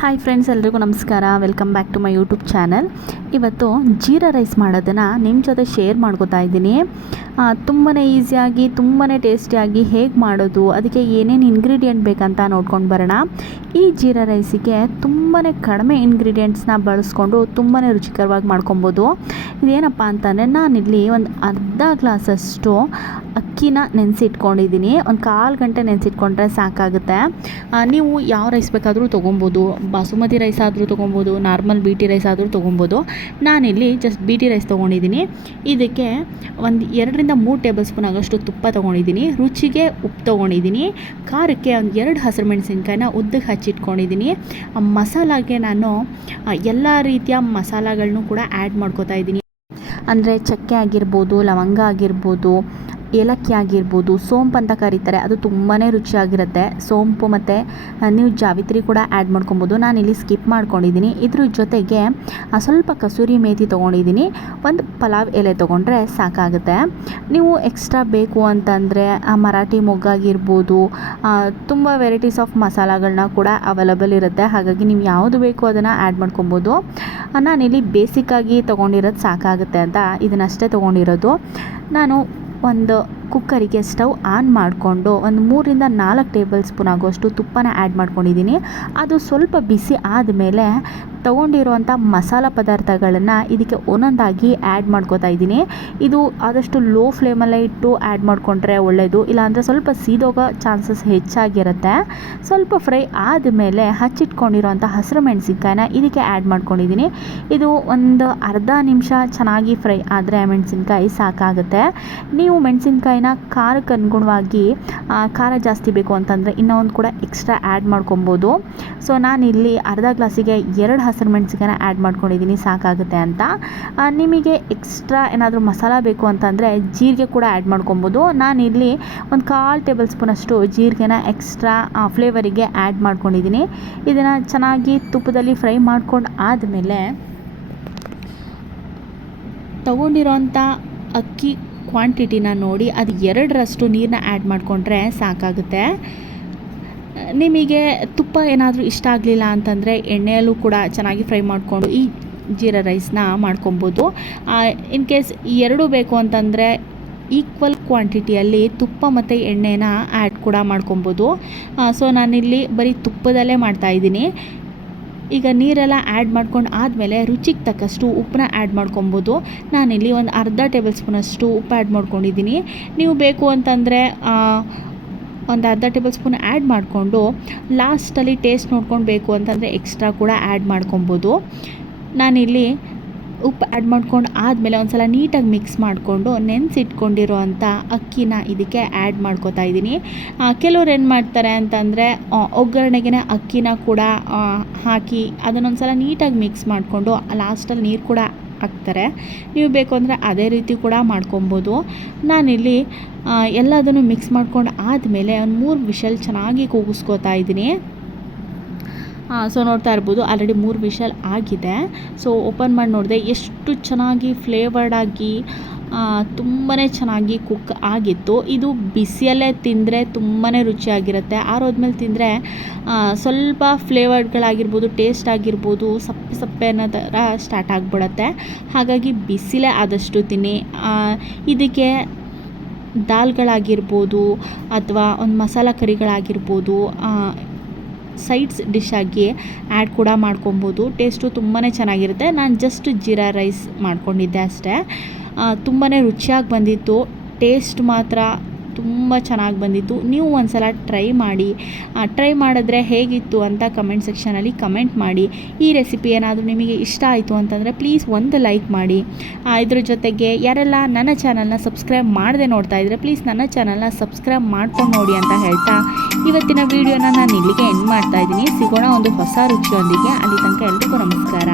Hi friends ಎಲ್ರಿಗೂ ನಮಸ್ಕಾರ. Welcome back to my YouTube channel ಇವತ್ತು ಜೀರಾ ರೈಸ್ ಮಾಡೋದನ್ನು ನಿಮ್ಮ ಜೊತೆ ಶೇರ್ ಮಾಡ್ಕೋತಾ ಇದ್ದೀನಿ. ತುಂಬಾ ಈಸಿಯಾಗಿ ತುಂಬಾ ಟೇಸ್ಟಿಯಾಗಿ ಹೇಗೆ ಮಾಡೋದು, ಅದಕ್ಕೆ ಏನೇನು ಇಂಗ್ರೀಡಿಯೆಂಟ್ ಬೇಕಂತ ನೋಡ್ಕೊಂಡು ಬರೋಣ. ಈ ಜೀರಾ ರೈಸಿಗೆ ತುಂಬಾ ಕಡಿಮೆ ಇಂಗ್ರೀಡಿಯೆಂಟ್ಸ್ನ ಬಳಸ್ಕೊಂಡು ತುಂಬಾ ರುಚಿಕರವಾಗಿ ಮಾಡ್ಕೊಬೋದು. ಇದೇನಪ್ಪ ಅಂತಂದರೆ ನಾನಿಲ್ಲಿ ಒಂದು ಅರ್ಧ ಗ್ಲಾಸಷ್ಟು ಅಕ್ಕಿನ ನೆನೆಸಿಟ್ಕೊಂಡಿದ್ದೀನಿ. ಒಂದು ಕಾಲು ಗಂಟೆ ನೆನೆಸಿಟ್ಕೊಂಡ್ರೆ ಸಾಕಾಗುತ್ತೆ. ನೀವು ಯಾವ ರೈಸ್ ಬೇಕಾದರೂ ತೊಗೊಬೋದು. ಬಾಸುಮತಿ ರೈಸ್ ಆದರೂ ತೊಗೊಬೋದು. ನಾರ್ಮಲ್ ಬಿ ಟಿ ರೈಸ್ ಆದರೂ ತೊಗೊಬೋದು. ನಾನಿಲ್ಲಿ ಜಸ್ಟ್ ಬಿ ಟಿ ರೈಸ್ ತೊಗೊಂಡಿದ್ದೀನಿ. ಇದಕ್ಕೆ ಒಂದು ಎರಡರಿಂದ ಮೂರು ಟೇಬಲ್ ಸ್ಪೂನ್ ಆಗೋಷ್ಟು ತುಪ್ಪ ತೊಗೊಂಡಿದ್ದೀನಿ. ರುಚಿಗೆ ಉಪ್ಪು ತೊಗೊಂಡಿದ್ದೀನಿ. ಖಾರಕ್ಕೆ ಒಂದು ಎರಡು ಹಸಿರು ಮೆಣಸಿನ್ಕಾಯಿನ ಉದ್ದಕ್ಕೆ ಹಚ್ಚಿಟ್ಕೊಂಡಿದ್ದೀನಿ. ಮಸಾಲಾಗೆ ನಾನು ಎಲ್ಲ ರೀತಿಯ ಮಸಾಲಗಳನ್ನೂ ಕೂಡ ಆ್ಯಡ್ ಮಾಡ್ಕೋತಾ ಇದ್ದೀನಿ. ಅಂದರೆ ಚಕ್ಕೆ ಆಗಿರ್ಬೋದು, ಲವಂಗ ಆಗಿರ್ಬೋದು ಏಲಕ್ಕಿ ಆಗಿರ್ಬೋದು, ಸೋಂಪು ಅಂತ ಕರೀತಾರೆ, ಅದು ತುಂಬಾ ರುಚಿಯಾಗಿರುತ್ತೆ. ಸೋಂಪು ಮತ್ತು ನೀವು ಜಾವಿತ್ರಿ ಕೂಡ ಆ್ಯಡ್ ಮಾಡ್ಕೊಬೋದು. ನಾನಿಲ್ಲಿ ಸ್ಕಿಪ್ ಮಾಡ್ಕೊಂಡಿದ್ದೀನಿ ಇದ್ರ ಜೊತೆಗೆ ಸ್ವಲ್ಪ ಕಸೂರಿ ಮೇಥಿ ತೊಗೊಂಡಿದ್ದೀನಿ ಒಂದು ಪಲಾವ್ ಎಲೆ ತೊಗೊಂಡ್ರೆ ಸಾಕಾಗುತ್ತೆ. ನೀವು ಎಕ್ಸ್ಟ್ರಾ ಬೇಕು ಅಂತಂದರೆ ಮರಾಠಿ ಮೊಗ್ಗಾಗಿರ್ಬೋದು ತುಂಬ ವೆರೈಟೀಸ್ ಆಫ್ ಮಸಾಲಗಳನ್ನ ಕೂಡ ಅವೈಲಬಲ್ ಇರುತ್ತೆ. ಹಾಗಾಗಿ ನೀವು ಯಾವುದು ಬೇಕು ಅದನ್ನು ಆ್ಯಡ್ ಮಾಡ್ಕೊಬೋದು. ನಾನಿಲ್ಲಿ ಬೇಸಿಕ್ಕಾಗಿ ತೊಗೊಂಡಿರೋದು ಸಾಕಾಗುತ್ತೆ ಅಂತ ಇದನ್ನಷ್ಟೇ ತೊಗೊಂಡಿರೋದು. ನಾನು ಒಂದು ಕುಕ್ಕರಿಗೆ ಸ್ಟವ್ ಆನ್ ಮಾಡಿಕೊಂಡು ಒಂದು ಮೂರಿಂದ ನಾಲ್ಕು ಟೇಬಲ್ ಸ್ಪೂನ್ ಆಗೋಷ್ಟು ತುಪ್ಪನ ಆ್ಯಡ್ ಮಾಡ್ಕೊಂಡಿದ್ದೀನಿ. ಅದು ಸ್ವಲ್ಪ ಬಿಸಿ ಆದಮೇಲೆ ತೊಗೊಂಡಿರುವಂಥ ಮಸಾಲ ಪದಾರ್ಥಗಳನ್ನು ಇದಕ್ಕೆ ಒಂದೊಂದಾಗಿ ಆ್ಯಡ್ ಮಾಡ್ಕೋತಾ ಇದ್ದೀನಿ. ಇದು ಆದಷ್ಟು ಲೋ ಫ್ಲೇಮಲ್ಲೇ ಇಟ್ಟು ಆ್ಯಡ್ ಮಾಡಿಕೊಂಡ್ರೆ ಒಳ್ಳೆಯದು ಇಲ್ಲಾಂದರೆ ಸ್ವಲ್ಪ ಸೀದೋಗೋ ಚಾನ್ಸಸ್ ಹೆಚ್ಚಾಗಿರುತ್ತೆ. ಸ್ವಲ್ಪ ಫ್ರೈ ಆದ ಮೇಲೆ ಹಚ್ಚಿಟ್ಕೊಂಡಿರುವಂಥ ಹಸಿರು ಮೆಣಸಿನ್ಕಾಯಿನ ಇದಕ್ಕೆ ಆ್ಯಡ್ ಮಾಡ್ಕೊಂಡಿದ್ದೀನಿ. ಇದು ಒಂದು ಅರ್ಧ ನಿಮಿಷ ಚೆನ್ನಾಗಿ ಫ್ರೈ ಆದರೆ ಮೆಣಸಿನ್ಕಾಯಿ ಸಾಕಾಗುತ್ತೆ. ನೀವು ಮೆಣಸಿನ್ಕಾಯಿನ ಖಾರಕ್ಕೆ ಅನುಗುಣವಾಗಿ ಖಾರ ಜಾಸ್ತಿ ಬೇಕು ಅಂತಂದರೆ ಇನ್ನೊಂದು ಕೂಡ ಎಕ್ಸ್ಟ್ರಾ ಆ್ಯಡ್ ಮಾಡ್ಕೊಬೋದು. ಸೊ ನಾನಿಲ್ಲಿ ಅರ್ಧ ಗ್ಲಾಸಿಗೆ ಎರಡು ಹಸಿರು ಮೆಣಸಿನ್ಕಾಯಿನ ಆ್ಯಡ್ ಮಾಡ್ಕೊಂಡಿದ್ದೀನಿ ಸಾಕಾಗುತ್ತೆ ಅಂತ. ನಿಮಗೆ ಎಕ್ಸ್ಟ್ರಾ ಏನಾದರೂ ಮಸಾಲ ಬೇಕು ಅಂತಂದರೆ ಜೀರಿಗೆ ಕೂಡ ಆ್ಯಡ್ ಮಾಡ್ಕೊಬೋದು. ನಾನಿಲ್ಲಿ ಒಂದು ಕಾಲು ಟೇಬಲ್ ಸ್ಪೂನಷ್ಟು ಜೀರಿಗೆನ ಎಕ್ಸ್ಟ್ರಾ ಫ್ಲೇವರಿಗೆ ಆ್ಯಡ್ ಮಾಡ್ಕೊಂಡಿದ್ದೀನಿ ಇದನ್ನು ಚೆನ್ನಾಗಿ ತುಪ್ಪದಲ್ಲಿ ಫ್ರೈ ಮಾಡ್ಕೊಂಡು ಆದಮೇಲೆ ತಗೊಂಡಿರೋಂಥ ಅಕ್ಕಿ ಕ್ವಾಂಟಿಟಿನ ನೋಡಿ, ಅದು ಎರಡರಷ್ಟು ನೀರನ್ನ ಆ್ಯಡ್ ಮಾಡಿಕೊಂಡ್ರೆ ಸಾಕಾಗುತ್ತೆ. ನಿಮಗೆ ತುಪ್ಪ ಏನಾದರೂ ಇಷ್ಟ ಆಗಲಿಲ್ಲ ಅಂತಂದರೆ ಎಣ್ಣೆಯಲ್ಲೂ ಕೂಡ ಚೆನ್ನಾಗಿ ಫ್ರೈ ಮಾಡಿಕೊಂಡು ಈ ಜೀರಾ ರೈಸ್ನ ಮಾಡ್ಕೊಬೋದು. ಇನ್ ಕೇಸ್ ಎರಡೂ ಬೇಕು ಅಂತಂದರೆ ಈಕ್ವಲ್ ಕ್ವಾಂಟಿಟಿಯಲ್ಲಿ ತುಪ್ಪ ಮತ್ತು ಎಣ್ಣೆನ ಆ್ಯಡ್ ಕೂಡ ಮಾಡ್ಕೊಬೋದು. ಸೊ ನಾನಿಲ್ಲಿ ಬರೀ ತುಪ್ಪದಲ್ಲೇ ಮಾಡ್ತಾಯಿದ್ದೀನಿ ಈಗ ನೀರೆಲ್ಲ ಆ್ಯಡ್ ಮಾಡ್ಕೊಂಡು ಆದಮೇಲೆ ರುಚಿಗೆ ತಕ್ಕಷ್ಟು ಉಪ್ಪನ್ನ ಆ್ಯಡ್ ಮಾಡ್ಕೊಬೋದು. ನಾನಿಲ್ಲಿ ಒಂದು ಅರ್ಧ ಟೇಬಲ್ ಸ್ಪೂನಷ್ಟು ಉಪ್ಪು ಆ್ಯಡ್ ಮಾಡ್ಕೊಂಡಿದ್ದೀನಿ. ನೀವು ಬೇಕು ಅಂತಂದರೆ ಒಂದು ಅರ್ಧ ಟೇಬಲ್ ಸ್ಪೂನ್ ಆ್ಯಡ್ ಮಾಡಿಕೊಂಡು ಲಾಸ್ಟಲ್ಲಿ ಟೇಸ್ಟ್ ನೋಡ್ಕೊಂಡು ಬೇಕು ಅಂತಂದರೆ ಎಕ್ಸ್ಟ್ರಾ ಕೂಡ ಆ್ಯಡ್ ಮಾಡ್ಕೊಬೋದು. ನಾನಿಲ್ಲಿ ಉಪ್ಪು ಆ್ಯಡ್ ಮಾಡ್ಕೊಂಡು ಆದಮೇಲೆ ಒಂದು ಸಲ ನೀಟಾಗಿ ಮಿಕ್ಸ್ ಮಾಡಿಕೊಂಡು ನೆನೆಸಿಟ್ಕೊಂಡಿರೋ ಅಂಥ ಅಕ್ಕಿನ ಇದಕ್ಕೆ ಆ್ಯಡ್ ಮಾಡ್ಕೋತಾ ಇದ್ದೀನಿ. ಕೆಲವ್ರು ಏನು ಮಾಡ್ತಾರೆ ಅಂತಂದರೆ ಒಗ್ಗರಣೆಗೆ ಅಕ್ಕಿನ ಕೂಡ ಹಾಕಿ ಅದನ್ನೊಂದು ಸಲ ನೀಟಾಗಿ ಮಿಕ್ಸ್ ಮಾಡಿಕೊಂಡು ಲಾಸ್ಟಲ್ಲಿ ನೀರು ಕೂಡ ಹಾಕ್ತಾರೆ. ನೀವು ಬೇಕು ಅಂದರೆ ಅದೇ ರೀತಿ ಕೂಡ ಮಾಡ್ಕೊಬೋದು. ನಾನಿಲ್ಲಿ ಎಲ್ಲದನ್ನು ಮಿಕ್ಸ್ ಮಾಡ್ಕೊಂಡು ಆದಮೇಲೆ ಒಂದು ಮೂರು ವಿಷಲ್ ಚೆನ್ನಾಗಿ ಕೂಗಿಸ್ಕೋತಾ ಇದ್ದೀನಿ. ಸೊ ನೋಡ್ತಾ ಇರ್ಬೋದು ಆಲ್ರೆಡಿ ಮೂರು ವಿಷಲ್ ಆಗಿದೆ. ಸೊ ಓಪನ್ ಮಾಡಿ ನೋಡಿದೆ, ಎಷ್ಟು ಚೆನ್ನಾಗಿ ಫ್ಲೇವರ್ಡಾಗಿ ತುಂಬಾ ಚೆನ್ನಾಗಿ ಕುಕ್ ಆಗಿತ್ತು. ಇದು ಬಿಸಿಯಲ್ಲೇ ತಿಂದರೆ ತುಂಬಾ ರುಚಿಯಾಗಿರುತ್ತೆ. ಆರೋದ್ಮೇಲೆ ತಿಂದರೆ ಸ್ವಲ್ಪ ಫ್ಲೇವರ್ಡ್ಗಳಾಗಿರ್ಬೋದು, ಟೇಸ್ಟ್ ಆಗಿರ್ಬೋದು, ಸಪ್ಪೆ ಸಪ್ಪೆ ಅನ್ನೋ ಥರ ಸ್ಟಾರ್ಟ್ ಆಗಿಬಿಡತ್ತೆ. ಹಾಗಾಗಿ ಬಿಸಿಲೇ ಆದಷ್ಟು ತಿನ್ನಿ. ಇದಕ್ಕೆ ದಾಲ್ಗಳಾಗಿರ್ಬೋದು ಅಥವಾ ಒಂದು ಮಸಾಲ ಕರಿಗಳಾಗಿರ್ಬೋದು ಸೈಡ್ಸ್ ಡಿಶ್ ಆಗಿ ಆ್ಯಡ್ ಕೂಡ ಮಾಡ್ಕೊಬೋದು. ಟೇಸ್ಟು ತುಂಬಾ ಚೆನ್ನಾಗಿರುತ್ತೆ. ನಾನು ಜಸ್ಟ್ ಜೀರಾ ರೈಸ್ ಮಾಡ್ಕೊಂಡಿದ್ದೆ ಅಷ್ಟೇ. ತುಂಬಾ ರುಚಿಯಾಗಿ ಬಂದಿತ್ತು. ಟೇಸ್ಟ್ ಮಾತ್ರ ತುಂಬ ಚೆನ್ನಾಗಿ ಬಂದಿತ್ತು. ನೀವು ಒಂದು ಸಲ ಟ್ರೈ ಮಾಡಿ ಟ್ರೈ ಮಾಡಿದ್ರೆ ಹೇಗಿತ್ತು ಅಂತ ಕಮೆಂಟ್ ಸೆಕ್ಷನಲ್ಲಿ ಕಮೆಂಟ್ ಮಾಡಿ. ಈ ರೆಸಿಪಿ ಏನಾದರೂ ನಿಮಗೆ ಇಷ್ಟ ಆಯಿತು ಅಂತಂದರೆ ಪ್ಲೀಸ್ ಒಂದು ಲೈಕ್ ಮಾಡಿ. ಇದ್ರ ಜೊತೆಗೆ ಯಾರೆಲ್ಲ ನನ್ನ ಚಾನಲ್ನ ಸಬ್ಸ್ಕ್ರೈಬ್ ಮಾಡದೆ ನೋಡ್ತಾ ಇದ್ದರೆ ಪ್ಲೀಸ್ ನನ್ನ ಚಾನಲ್ನ ಸಬ್ಸ್ಕ್ರೈಬ್ ಮಾಡ್ಕೊಂಡು ನೋಡಿ ಅಂತ ಹೇಳ್ತಾ ಇವತ್ತಿನ ವಿಡಿಯೋನ ನಾನು ಇಲ್ಲಿಗೆ ಎಂಡ್ ಮಾಡ್ತಾ ಇದ್ದೀನಿ. ಸಿಗೋಣ ಒಂದು ಹೊಸ ರುಚಿಯೊಂದಿಗೆ. ಅಲ್ಲಿ ತನಕ ಎಲ್ರಿಗೂ ನಮಸ್ಕಾರ.